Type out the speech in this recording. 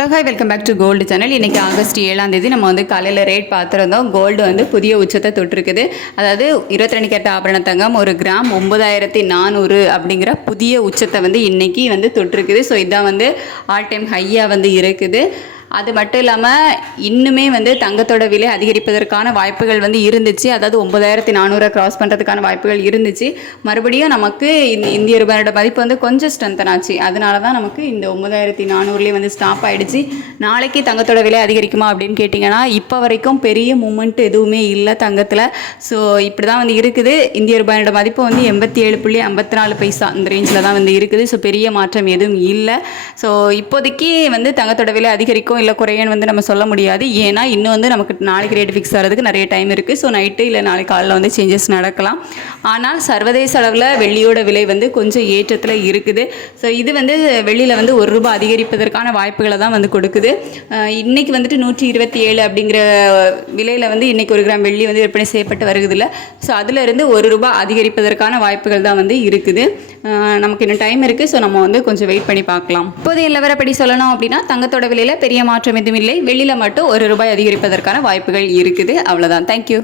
Hello hi welcome back to gold channel இன்றைக்கி August ஏழாம் தேதி நம்ம வந்து காலையில் ரேட் பார்த்துருந்தோம். கோல்டு வந்து புதிய உச்சத்தை தொட்டிருக்குது. அதாவது இருபத்தி ரெண்டு கேட்ட ஆபரண தங்கம் ஒரு கிராம் ஒம்பதாயிரத்தி நானூறு அப்படிங்கிற புதிய உச்சத்தை வந்து இன்றைக்கி வந்து தொட்டிருக்குது. ஸோ இதான் வந்து ஆல் டைம் ஹையாக வந்து இருக்குது. அது மட்டும் இல்லாமல் இன்னுமே வந்து தங்கத்தோட விலை அதிகரிப்பதற்கான வாய்ப்புகள் வந்து இருந்துச்சு. அதாவது ஒன்பதாயிரத்தி நானூறை கிராஸ் பண்ணுறதுக்கான வாய்ப்புகள் இருந்துச்சு. மறுபடியும் நமக்கு இந்த இந்திய ரூபாயோட மதிப்பு வந்து கொஞ்சம் ஸ்ட்ரென்தன் ஆச்சு. அதனால தான் நமக்கு இந்த ஒன்பதாயிரத்தி நானூறுலேயே வந்து ஸ்டாப் ஆகிடுச்சு நாளைக்கு தங்கத்தோட விலை அதிகரிக்குமா அப்படின்னு கேட்டிங்கன்னா இப்போ வரைக்கும் பெரிய மூமெண்ட் எதுவுமே இல்லை தங்கத்தில். ஸோ இப்படி தான் வந்து இருக்குது. இந்திய ரூபாயோட மதிப்பு வந்து எண்பத்தி ஏழு புள்ளி ஐம்பத்தி நாலு பைசா இந்த ரேஞ்சில் தான் வந்து இருக்குது. ஸோ பெரிய மாற்றம் எதுவும் இல்லை. ஸோ இப்போதைக்கு வந்து தங்கத்தோட விலை அதிகரிக்கும் இல்லை குறையன்னு வந்து நம்ம சொல்ல முடியாது. ஏன்னா இன்னும் வந்து நமக்கு நாளைக்கு ரேட் ஃபிக்ஸ் ஆகிறதுக்கு நிறைய டைம் இருக்குது ஸோ நைட்டு இல்லை நாளைக்கு காலையில் வந்து சேஞ்சஸ் நடக்கலாம். ஆனால் சர்வதேச அளவில் வெள்ளியோட விலை வந்து கொஞ்சம் ஏற்றத்தில் இருக்குது. ஸோ இது வந்து வெள்ளியில் வந்து ஒரு ரூபாய் அதிகரிப்பதற்கான வாய்ப்புகளை தான் வந்து கொடுக்குது. இன்றைக்கி வந்துட்டு நூற்றி இருபத்தி ஏழு அப்படிங்கிற விலையில் வந்து இன்றைக்கி ஒரு கிராம் வெள்ளி வந்து விற்பனை செய்யப்பட்டு வருகுதில்ல ஸோ அதிலிருந்து ஒரு ரூபாய் அதிகரிப்பதற்கான வாய்ப்புகள் தான் வந்து இருக்குது. நமக்கு இன்னும் டைம் இருக்குது ஸோ நம்ம வந்து கொஞ்சம் வெயிட் பண்ணி பார்க்கலாம். இப்போதைய நிலவரப்படி சொல்லணும் அப்படின்னா தங்கத்தோட விலையில் பெரிய மாற்றம் எதுவும் இல்லை. வெளியில் மட்டும் ஒரு ரூபாய் அதிகரிப்பதற்கான வாய்ப்புகள் இருக்குது. அவ்வளோதான் தேங்க்யூ